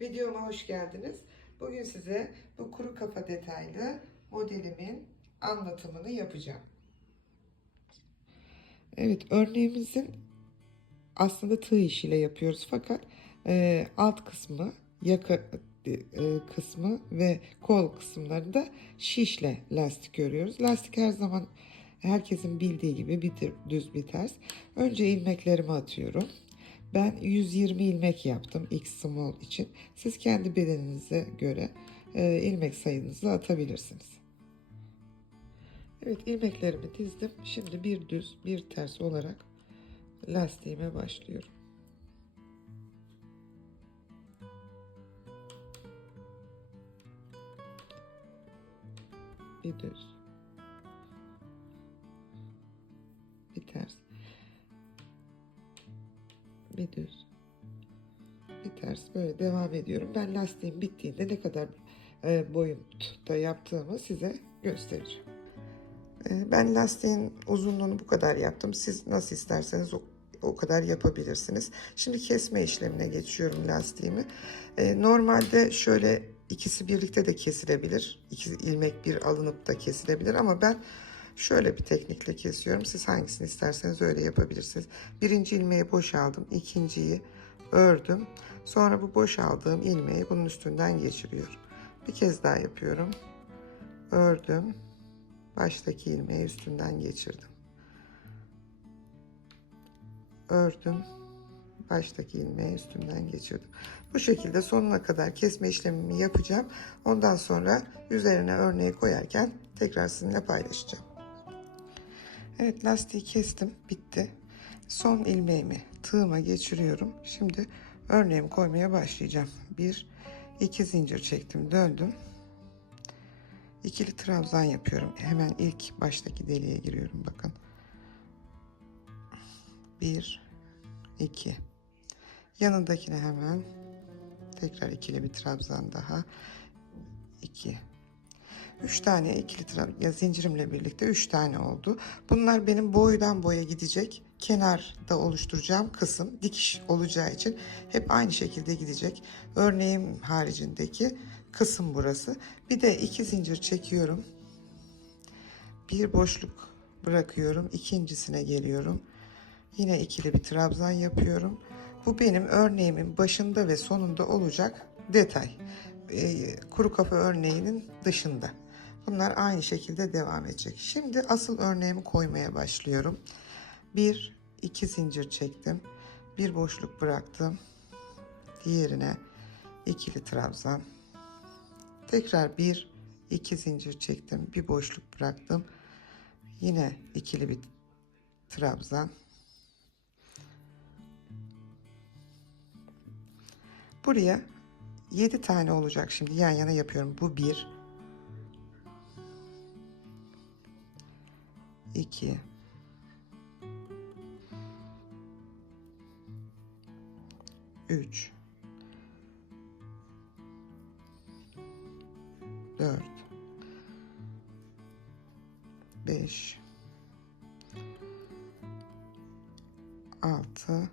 Videoma hoş geldiniz. Bugün size bu kuru kafa detaylı modelimin anlatımını yapacağım. Evet, örneğimizin aslında tığ işiyle yapıyoruz fakat alt kısmı, yaka kısmı ve kol kısımlarında şişle lastik örüyoruz. Lastik her zaman herkesin bildiği gibi bir düz bir ters. Önce ilmeklerimi atıyorum. Ben 120 ilmek yaptım X small için. Siz kendi bedeninize göre ilmek sayınızı atabilirsiniz. Evet, ilmeklerimi dizdim. Şimdi bir düz bir ters olarak lastiğime başlıyorum. Bir düz, bir ters, bir düz, bir ters, böyle devam ediyorum. Ben lastiğim bittiğinde ne kadar boyutta yaptığımı size göstereceğim. Ben lastiğin uzunluğunu bu kadar yaptım. Siz nasıl isterseniz o kadar yapabilirsiniz. Şimdi kesme işlemine geçiyorum lastiğimi. Normalde şöyle ikisi birlikte de kesilebilir. İki ilmek bir alınıp da kesilebilir ama ben şöyle bir teknikle kesiyorum. Siz hangisini isterseniz öyle yapabilirsiniz. Birinci ilmeği boşaldım. İkinciyi ördüm. Sonra bu boşaldığım ilmeği bunun üstünden geçiriyorum. Bir kez daha yapıyorum. Ördüm. Baştaki ilmeği üstünden geçirdim. Ördüm. Baştaki ilmeği üstünden geçirdim. Bu şekilde sonuna kadar kesme işlemimi yapacağım. Ondan sonra üzerine örneği koyarken tekrar sizinle paylaşacağım. Evet, lastiği kestim. Bitti. Son ilmeğimi tığıma geçiriyorum. Şimdi örneğimi koymaya başlayacağım. Bir, iki zincir çektim. Döndüm. İkili trabzan yapıyorum. Hemen ilk baştaki deliğe giriyorum. Bakın. 1, 2. Yanındakine hemen tekrar ikili bir trabzan daha. 2. 3 tane ikili trabzan zincirimle birlikte 3 tane oldu. Bunlar benim boydan boya gidecek. Kenarda oluşturacağım kısım dikiş olacağı için hep aynı şekilde gidecek. Örneğim haricindeki kısım burası. Bir de 2 zincir çekiyorum. Bir boşluk bırakıyorum. İkincisine geliyorum. Yine ikili bir trabzan yapıyorum. Bu benim örneğimin başında ve sonunda olacak detay. Kuru kafa örneğinin dışında. Bunlar aynı şekilde devam edecek. Şimdi asıl örneğimi koymaya başlıyorum. Bir, iki zincir çektim. Bir boşluk bıraktım. Diğerine ikili trabzan. Tekrar bir, iki zincir çektim. Bir boşluk bıraktım. Yine ikili bir trabzan. Buraya 7 tane olacak, şimdi yan yana yapıyorum. Bu 1, 2, 3, 4, 5, 6,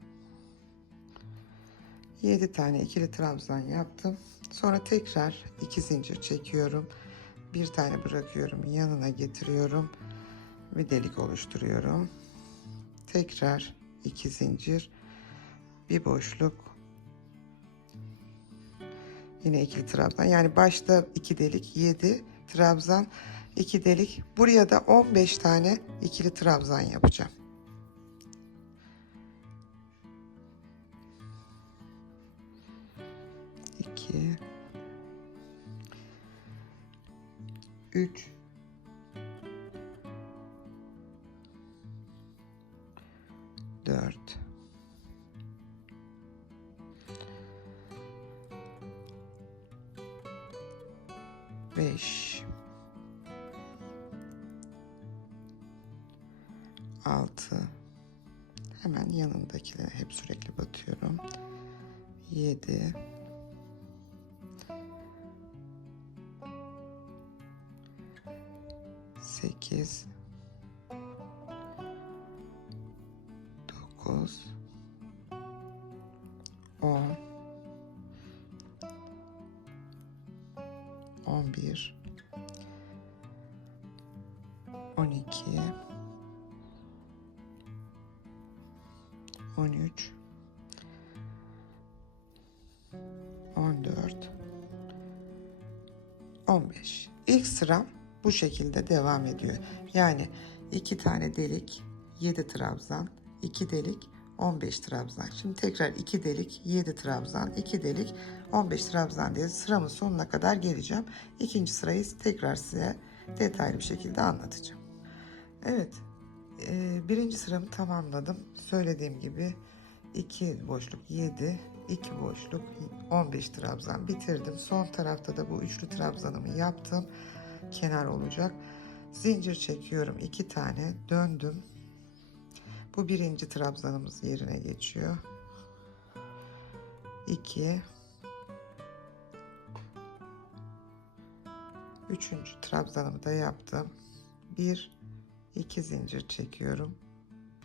7 tane ikili trabzan yaptım. Sonra tekrar 2 zincir çekiyorum. Bir tane bırakıyorum, yanına getiriyorum. Bir delik oluşturuyorum. Tekrar 2 zincir, bir boşluk. Yine ikili trabzan. Yani başta 2 delik, 7 trabzan, 2 delik. Buraya da 15 tane ikili trabzan yapacağım. 2, 3, 4, 5, 6, hemen yanındakilere hep sürekli batıyorum. 7, 8, 9, 10, 11, 12, 13, 14, 15. İlk sıram bu şekilde devam ediyor. Yani 2 tane delik, 7 trabzan, 2 delik, 15 trabzan. Şimdi tekrar 2 delik, 7 trabzan, 2 delik, 15 trabzan diye sıramın sonuna kadar geleceğim. İkinci sırayı tekrar size detaylı bir şekilde anlatacağım. Evet, birinci sıramı tamamladım. Söylediğim gibi 2 boşluk 7, 2 boşluk 15 trabzan bitirdim. Son tarafta da bu üçlü trabzanımı yaptım. Kenar olacak. Zincir çekiyorum 2 tane, döndüm. Bu birinci trabzanımız yerine geçiyor. 2, üçüncü trabzanımı da yaptım. 1, 2 zincir çekiyorum.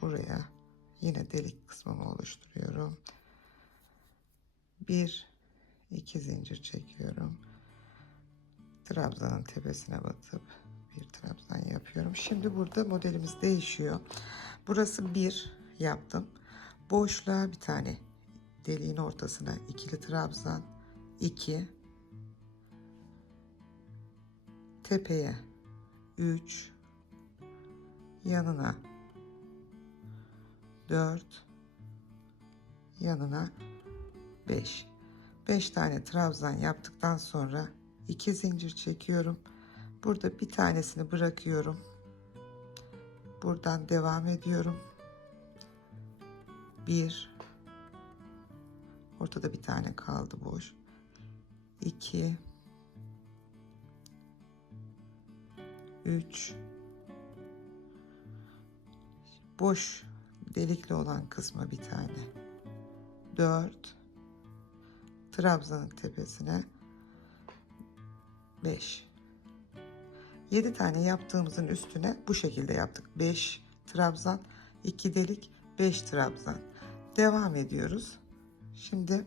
Buraya yine delik kısmımı oluşturuyorum. 1, 2 zincir çekiyorum. Trabzanın tepesine batıp bir trabzan yapıyorum. Şimdi burada modelimiz değişiyor. Burası 1 yaptım. Boşluğa bir tane, deliğin ortasına ikili trabzan, 2, tepeye 3, yanına 4, yanına 5. 5 tane trabzan yaptıktan sonra 2 zincir çekiyorum. Burada bir tanesini bırakıyorum. Buradan devam ediyorum. 1, ortada bir tane kaldı boş. 2, 3, boş delikli olan kısma bir tane. 4, trabzanın tepesine 5. 7 tane yaptığımızın üstüne bu şekilde yaptık. 5 trabzan, 2 delik, 5 trabzan. Devam ediyoruz. Şimdi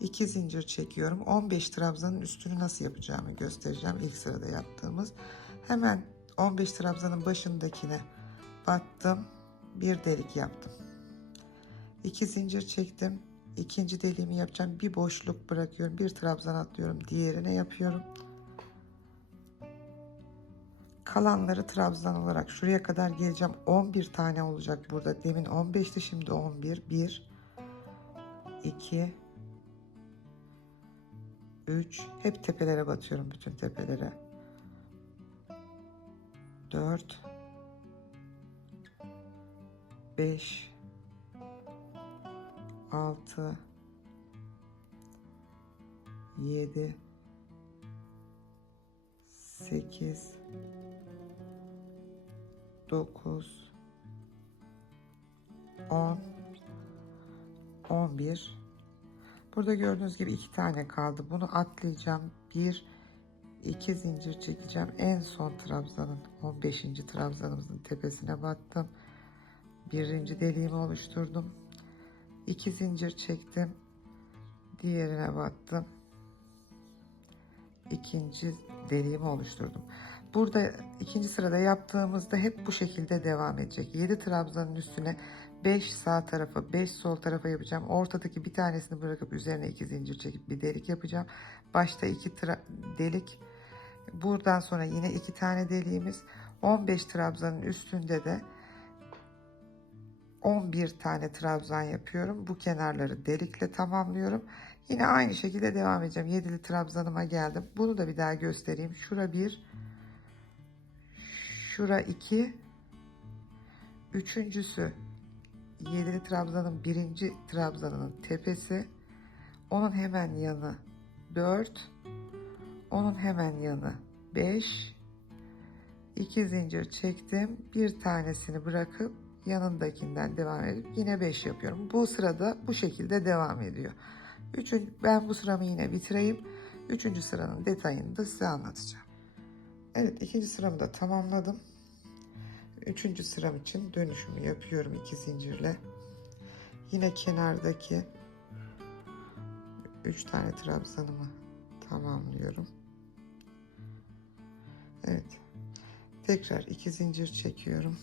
2 zincir çekiyorum. 15 trabzanın üstünü nasıl yapacağımı göstereceğim. İlk sırada yaptığımız. Hemen 15 trabzanın başındakine battım. Bir delik yaptım. 2 zincir çektim. İkinci deliğimi yapacağım. Bir boşluk bırakıyorum. Bir trabzan atlıyorum. Diğerine yapıyorum. Kalanları trabzan olarak şuraya kadar geleceğim. 11 tane olacak burada. Demin 15'ti, şimdi 11. 1, 2, 3. Hep tepelere batıyorum, bütün tepelere. 4, 5, 6, 7, 8, 9, 10, 11. Burada gördüğünüz gibi 2 tane kaldı. Bunu atlayacağım. 1, 2 zincir çekeceğim. En son trabzanın 15. trabzanımızın tepesine battım. Birinci deliğimi oluşturdum. 2 zincir çektim. Diğerine battım. İkinci deliğimi oluşturdum. Burada ikinci sırada yaptığımızda hep bu şekilde devam edecek. 7 trabzanın üstüne 5 sağ tarafa, 5 sol tarafa yapacağım. Ortadaki bir tanesini bırakıp üzerine 2 zincir çekip bir delik yapacağım. Başta 2 delik. Buradan sonra yine 2 tane deliğimiz. 15 trabzanın üstünde de 11 tane trabzan yapıyorum. Bu kenarları delikle tamamlıyorum. Yine aynı şekilde devam edeceğim. 7'li trabzanıma geldim. Bunu da bir daha göstereyim. Şura 1, şura 2, üçüncüsü 7'li trabzanın birinci trabzanının tepesi. Onun hemen yanı 4, onun hemen yanı 5. 2 zincir çektim. Bir tanesini bırakıp yanındakinden devam edip yine 5 yapıyorum. Bu sırada bu şekilde devam ediyor. Ben bu sıramı yine bitireyim. Üçüncü sıranın detayını da size anlatacağım. Evet, ikinci sıramı da tamamladım. Üçüncü sıram için dönüşümü yapıyorum 2 zincirle. Yine kenardaki 3 tane trabzanımı tamamlıyorum. Evet. Tekrar 2 zincir çekiyorum.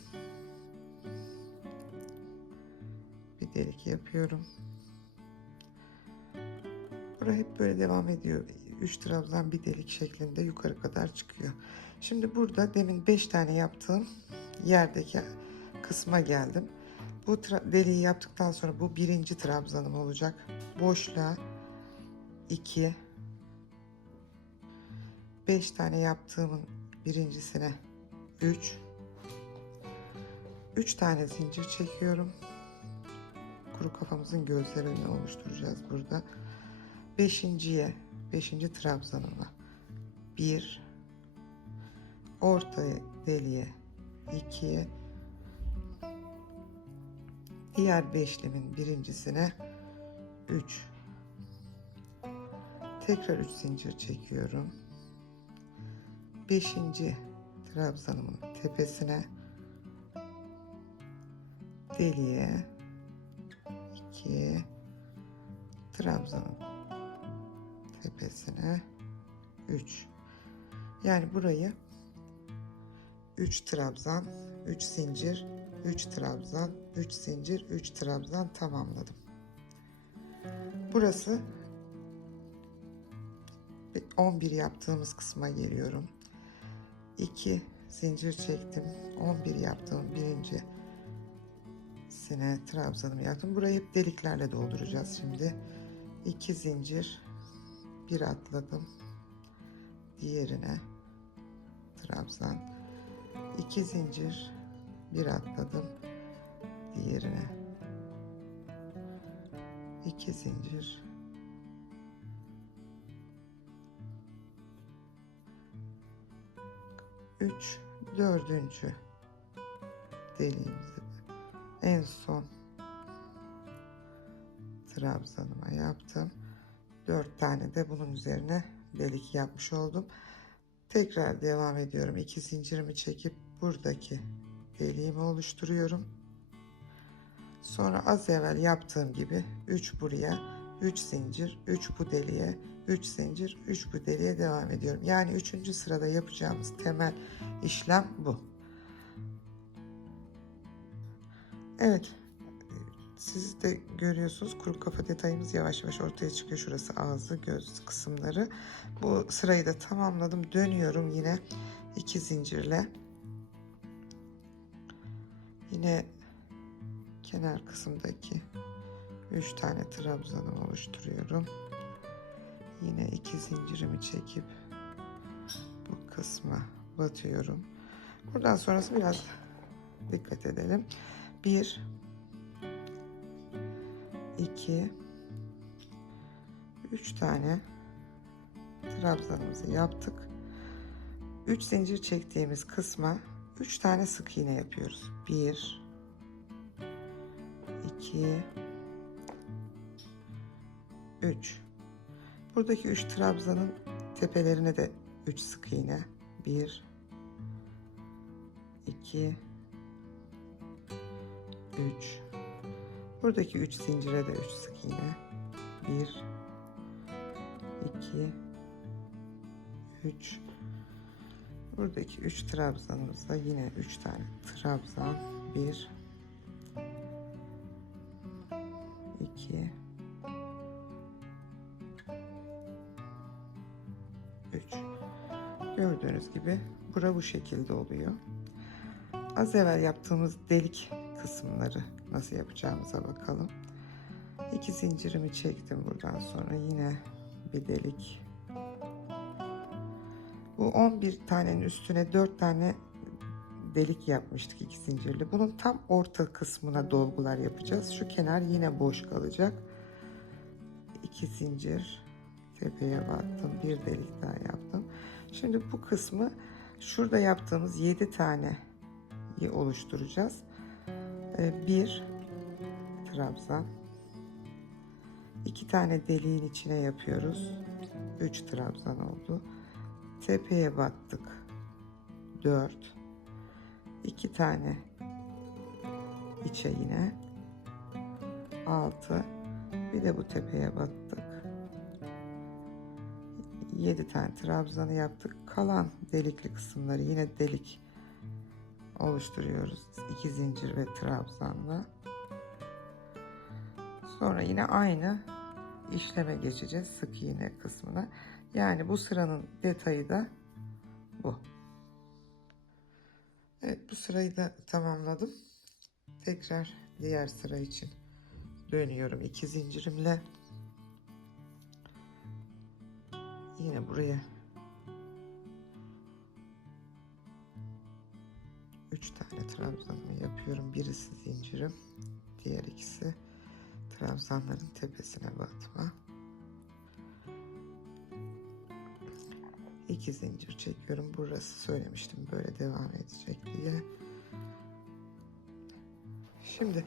Bir delik yapıyorum. Burası hep böyle devam ediyor. 3 trabzan bir delik şeklinde yukarı kadar çıkıyor. Şimdi burada demin 5 tane yaptığım yerdeki kısma geldim. Bu deliği yaptıktan sonra bu birinci trabzanım olacak. Boşluğa 2, 5 tane yaptığımın birincisine 3 tane zincir çekiyorum. Kuru kafamızın gözlerini oluşturacağız burada. Beşinciye, 5. trabzanıma 1, orta deliğe 2, diğer beşlimin birincisine 3, tekrar 3 zincir çekiyorum. 5. trabzanımın tepesine deliğe 2, trabzanın tepesine 3. Yani burayı 3 trabzan, 3 zincir, 3 trabzan, 3 zincir, 3 trabzan tamamladım. Burası 11 yaptığımız kısma geliyorum. 2 zincir çektim. 11 yaptığım birincisine trabzanımı yaptım. Burayı hep deliklerle dolduracağız şimdi. 2 zincir, bir atladım. Diğerine trabzan. 2 zincir, bir atladım. Diğerine 2 zincir, 3, 4. deliğimizi en son trabzanıma yaptım. 4 tane de bunun üzerine delik yapmış oldum. Tekrar devam ediyorum. 2 zincirimi çekip buradaki deliğimi oluşturuyorum. Sonra az evvel yaptığım gibi 3 buraya, 3 zincir, 3 bu deliğe, 3 zincir, 3 bu deliğe devam ediyorum. Yani 3. sırada yapacağımız temel işlem bu. Evet, siz de görüyorsunuz, kuru kafa detayımız yavaş yavaş ortaya çıkıyor. Şurası ağzı, göz kısımları. Bu sırayı da tamamladım. Dönüyorum yine 2 zincirle. Yine kenar kısımdaki 3 tane trabzanımı oluşturuyorum. Yine 2 zincirimi çekip bu kısma batıyorum. Buradan sonrası biraz dikkat edelim. 1, 2, 3 tane trabzanımızı yaptık. 3 zincir çektiğimiz kısma 3 tane sık iğne yapıyoruz. 1, 2, 3. Buradaki 3 trabzanın tepelerine de 3 sık iğne. 1, 2, 3. Buradaki 3 zincire de 3 sık iğne. 1, 2, 3. Buradaki 3 trabzanımızda yine 3 tane trabzan. 1, 2, 3. Gördüğünüz gibi bura bu şekilde oluyor. Az evvel yaptığımız delik kısımları nasıl yapacağımıza bakalım. 2 zincirimi çektim, buradan sonra yine bir delik. Bu 11 tanenin üstüne 4 tane delik yapmıştık 2 zincirli. Bunun tam orta kısmına dolgular yapacağız. Şu kenar yine boş kalacak. 2 zincir, tepeye battım, bir delik daha yaptım. Şimdi bu kısmı şurada yaptığımız 7 tane oluşturacağız. 1 trabzan, 2 tane deliğin içine yapıyoruz. 3 trabzan oldu. Tepeye battık. 4, 2 tane içe yine 6, bir de bu tepeye battık. 7 tane trabzanı yaptık. Kalan delikli kısımları yine delik oluşturuyoruz. 2 zincir ve trabzanla. Sonra yine aynı işleme geçeceğiz sık iğne kısmına. Yani bu sıranın detayı da bu. Evet, bu sırayı da tamamladım. Tekrar diğer sıra için dönüyorum 2 zincirimle. Yine buraya 3 tane trabzanımı yapıyorum. Birisi zincirim, diğer ikisi trabzanların tepesine batma. 2 zincir çekiyorum. Burası söylemiştim böyle devam edecek diye. Şimdi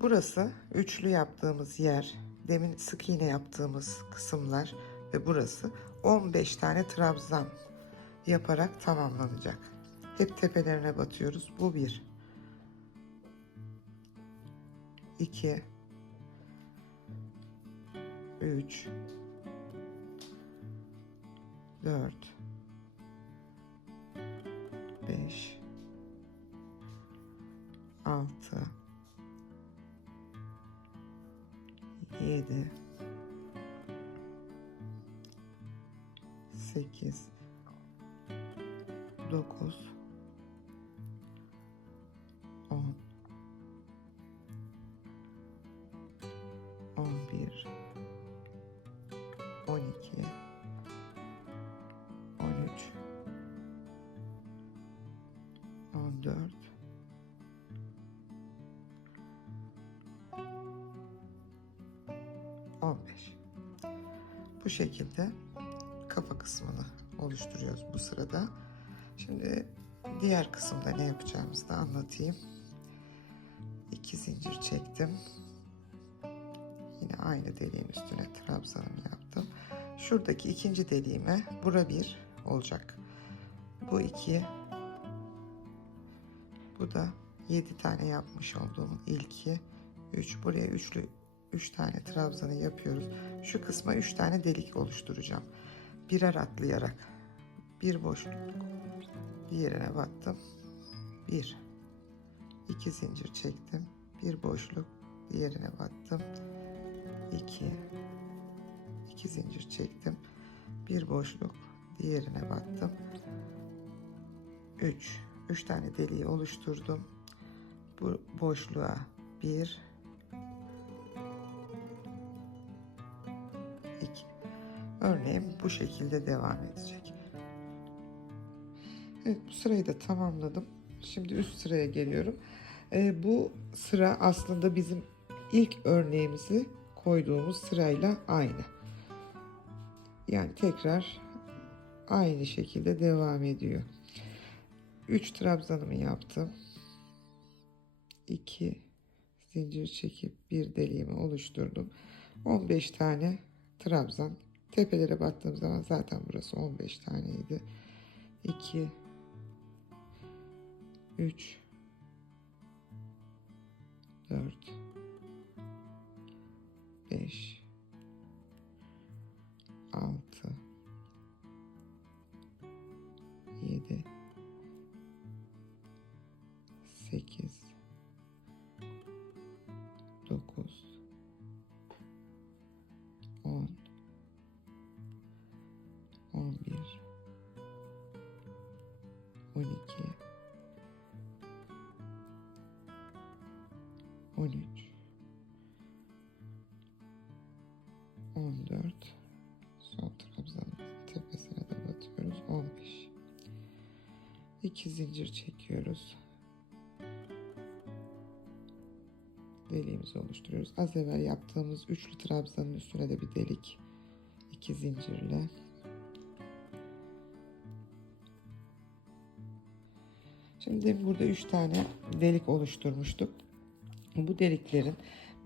burası üçlü yaptığımız yer, demin sık iğne yaptığımız kısımlar ve burası 15 tane trabzan yaparak tamamlanacak. Hep tepelerine batıyoruz. Bu 1, 2, 3, 4, 5, 6, 7, 8, 9, 10, 11, 12, 13, 14, 15. Bu şekilde kafa kısmını oluşturuyoruz bu sırada. Şimdi diğer kısımda ne yapacağımızı da anlatayım. 2 zincir çektim. Yine aynı deliğin üstüne trabzanımı yaptım. Şuradaki ikinci deliğime bura 1 olacak. Bu 2. Bu da 7 tane yapmış olduğum ilki. 3. Buraya 3 tane trabzanı yapıyoruz. Şu kısma 3 tane delik oluşturacağım. Birer atlayarak bir boşluk, diğerine battım. 1, 2 zincir çektim. Bir boşluk, diğerine battım. 2, 2 zincir çektim. Bir boşluk, diğerine battım. 3 tane deliği oluşturdum. Bu boşluğa 1, 2. Örneğin bu şekilde devam edecek. Evet, bu sırayı da tamamladım. Şimdi üst sıraya geliyorum. Bu sıra aslında bizim ilk örneğimizi koyduğumuz sırayla aynı. Yani tekrar aynı şekilde devam ediyor. 3 trabzanımı yaptım. 2 zincir çekip bir deliğimi oluşturdum. 15 tane trabzan. Tepelere baktığım zaman zaten burası 15 taneydi. 2, 3, 4, 5, 6, 7, 8, 9, 10, 11, 12, 13, 14, son trabzanın tepesine de batıyoruz. 15. 2 zincir çekiyoruz. Deliğimizi oluşturuyoruz. Az evvel yaptığımız üçlü trabzanın üstüne de bir delik. 2 zincirle. Şimdi burada 3 tane delik oluşturmuştuk. Bu deliklerin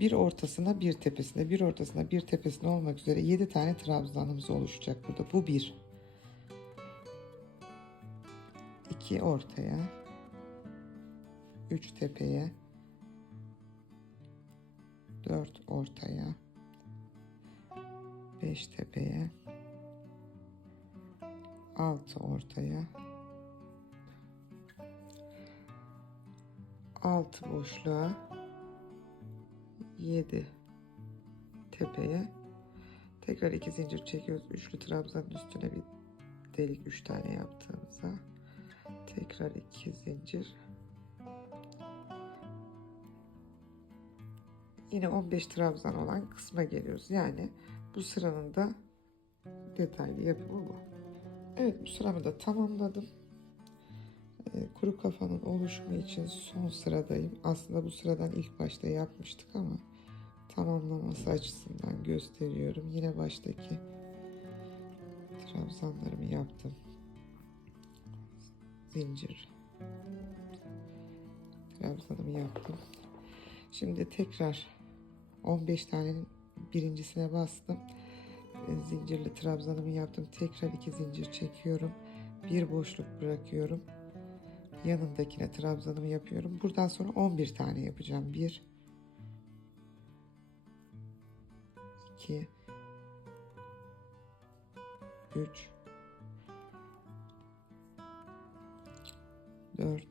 bir ortasına bir tepesine, bir ortasına bir tepesine olmak üzere 7 tane trabzanımız oluşacak burada. Bu 1. 2 ortaya. 3 tepeye. 4 ortaya. 5 tepeye. 6 ortaya, 6 boşluğa, 7 tepeye, tekrar 2 zincir çekiyoruz. Üçlü trabzanın üstüne bir delik 3 tane yaptığımıza tekrar 2 zincir, yine 15 trabzan olan kısma geliyoruz. Yani bu sıranın da detaylı yapımı bu. Evet, bu sıramı da tamamladım. Kuru kafanın oluşumu için son sıradayım. Aslında bu sıradan ilk başta yapmıştık ama tamamlaması açısından gösteriyorum. Yine baştaki trabzanlarımı yaptım. Zincir trabzanımı yaptım. Şimdi tekrar 15 tanenin birincisine bastım. Zincirli trabzanımı yaptım. Tekrar 2 zincir çekiyorum. Bir boşluk bırakıyorum. Yanındakine trabzanımı yapıyorum. Buradan sonra 11 tane yapacağım. 1 2 3 4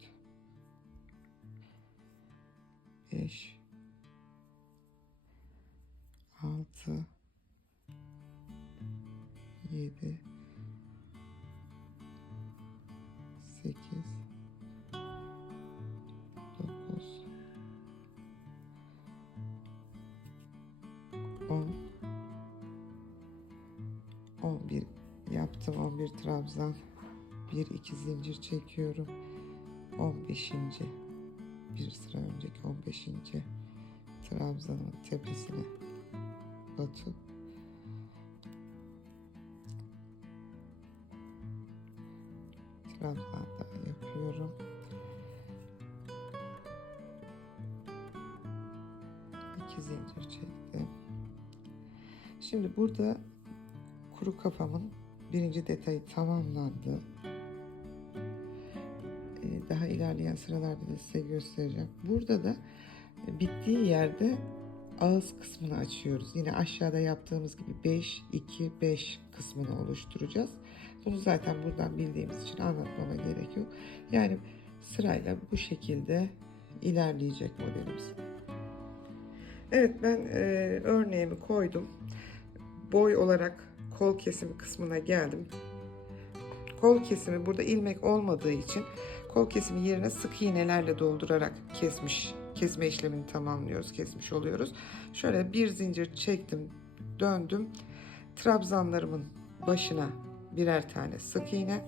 5 6 7 8 9 10 11 yaptım. 11 trabzan, 1 2 zincir çekiyorum. 15. bir sıra önceki 15. trabzanın tepesine batıp trabzan da yapıyorum. 2 zincir çektim. Şimdi burada kuru kafamın birinci detayı tamamlandı. Daha ilerleyen sıralarda da size göstereceğim. Burada da bittiği yerde ağız kısmını açıyoruz. Yine aşağıda yaptığımız gibi 5 2 5 kısmını oluşturacağız. Bunu zaten buradan bildiğimiz için anlatmama gerek yok. Yani sırayla bu şekilde ilerleyecek modelimiz. Evet, ben örneğimi koydum. Boy olarak kol kesimi kısmına geldim. Kol kesimi burada ilmek olmadığı için kol kesimi yerine sık iğnelerle doldurarak kesme işlemini tamamlıyoruz, kesmiş oluyoruz. Şöyle bir zincir çektim, döndüm. Trabzanlarımın başına birer tane sık iğne.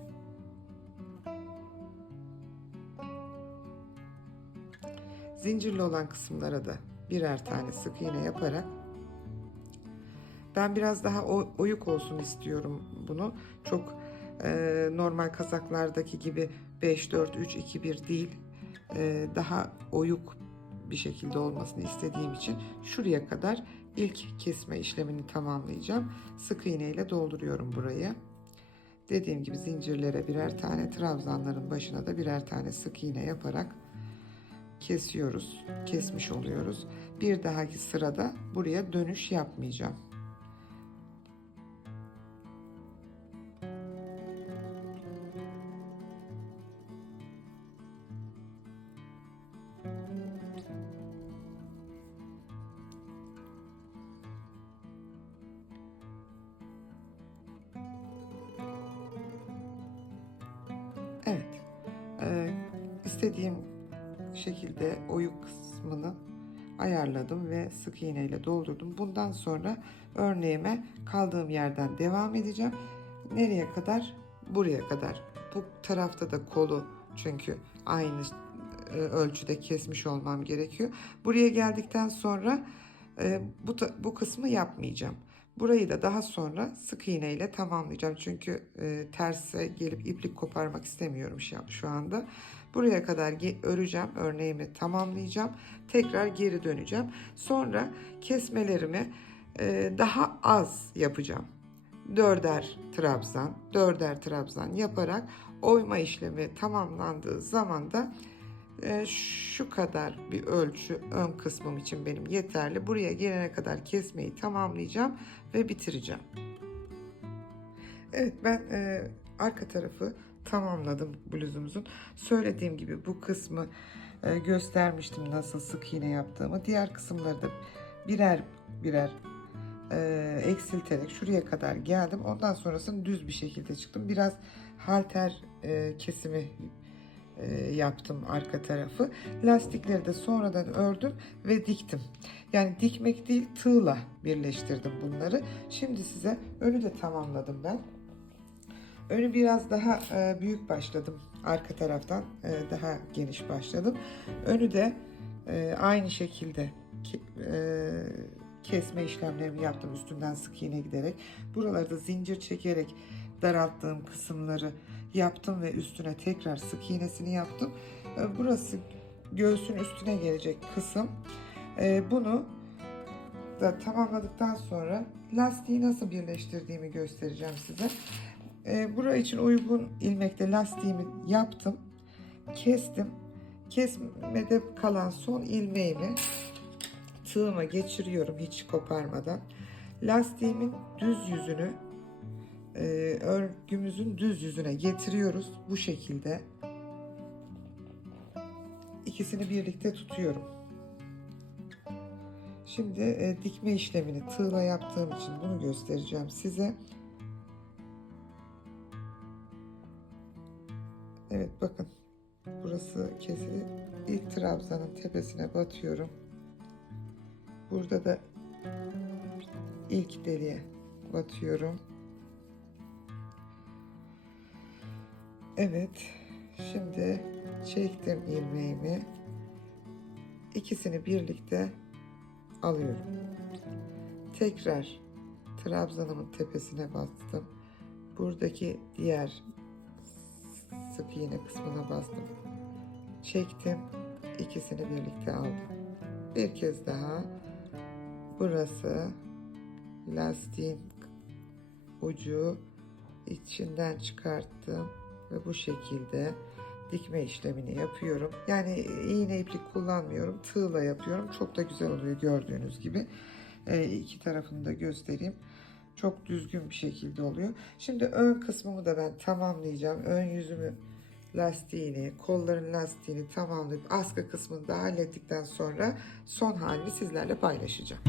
Zincirli olan kısımlara da birer tane sık iğne yaparak, ben biraz daha oyuk olsun istiyorum bunu. Çok normal kazaklardaki gibi 5 4 3 2 1 değil, daha oyuk bir şekilde olmasını istediğim için şuraya kadar ilk kesme işlemini tamamlayacağım. Sık iğne ile dolduruyorum burayı. Dediğim gibi zincirlere birer tane, trabzanların başına da birer tane sık iğne yaparak kesiyoruz, kesmiş oluyoruz. Bir dahaki sırada buraya dönüş yapmayacağım. Evet, istediğim şekilde oyuk kısmını ayarladım ve sık iğne ile doldurdum. Bundan sonra örneğime kaldığım yerden devam edeceğim. Nereye kadar? Buraya kadar. Bu tarafta da kolu çünkü aynı ölçüde kesmiş olmam gerekiyor. Buraya geldikten sonra bu kısmı yapmayacağım. Burayı da daha sonra sık iğne ile tamamlayacağım. Çünkü terse gelip iplik koparmak istemiyorum şu anda. Buraya kadar öreceğim, örneğimi tamamlayacağım. Tekrar geri döneceğim. Sonra kesmelerimi daha az yapacağım. Dörder trabzan yaparak oyma işlemi tamamlandığı zaman da şu kadar bir ölçü ön kısmım için benim yeterli. Buraya gelene kadar kesmeyi tamamlayacağım ve bitireceğim. Evet, ben arka tarafı tamamladım bluzumuzun. Söylediğim gibi bu kısmı göstermiştim nasıl sık iğne yaptığımı. Diğer kısımları da birer birer eksilterek şuraya kadar geldim. Ondan sonrasını düz bir şekilde çıktım. Biraz halter kesimi yaptım arka tarafı. Lastikleri de sonradan ördüm ve diktim. Yani dikmek değil, tığla birleştirdim bunları. Şimdi size önü de tamamladım ben. Önü biraz daha büyük başladım. Arka taraftan daha geniş başladım. Önü de aynı şekilde kesme işlemlerimi yaptım üstünden sık iğne giderek. Buraları da zincir çekerek daralttığım kısımları yaptım ve üstüne tekrar sık iğnesini yaptım. Burası göğsün üstüne gelecek kısım. Bunu da tamamladıktan sonra lastiği nasıl birleştirdiğimi göstereceğim size. Buraya için uygun ilmekte lastiğimi yaptım. Kestim. Kesmede kalan son ilmeğimi tığıma geçiriyorum hiç koparmadan. Lastiğimin düz yüzünü örgümüzün düz yüzüne getiriyoruz. Bu şekilde ikisini birlikte tutuyorum. Şimdi dikme işlemini tığla yaptığım için bunu göstereceğim size. Evet, bakın burası kesili. İlk trabzanın tepesine batıyorum. Burada da ilk deliğe batıyorum. Evet, şimdi çektim ilmeğimi. İkisini birlikte alıyorum. Tekrar trabzanımın tepesine bastım. Buradaki diğer sık iğne kısmına bastım. Çektim. İkisini birlikte aldım. Bir kez daha burası lastiğin ucu, içinden çıkarttım ve bu şekilde dikme işlemini yapıyorum. Yani iğne iplik kullanmıyorum. Tığla yapıyorum. Çok da güzel oluyor gördüğünüz gibi. İki tarafını da göstereyim. Çok düzgün bir şekilde oluyor. Şimdi ön kısmımı da ben tamamlayacağım. Ön yüzümü lastiğini, kolların lastiğini tamamlayıp askı kısmını da hallettikten sonra son halini sizlerle paylaşacağım.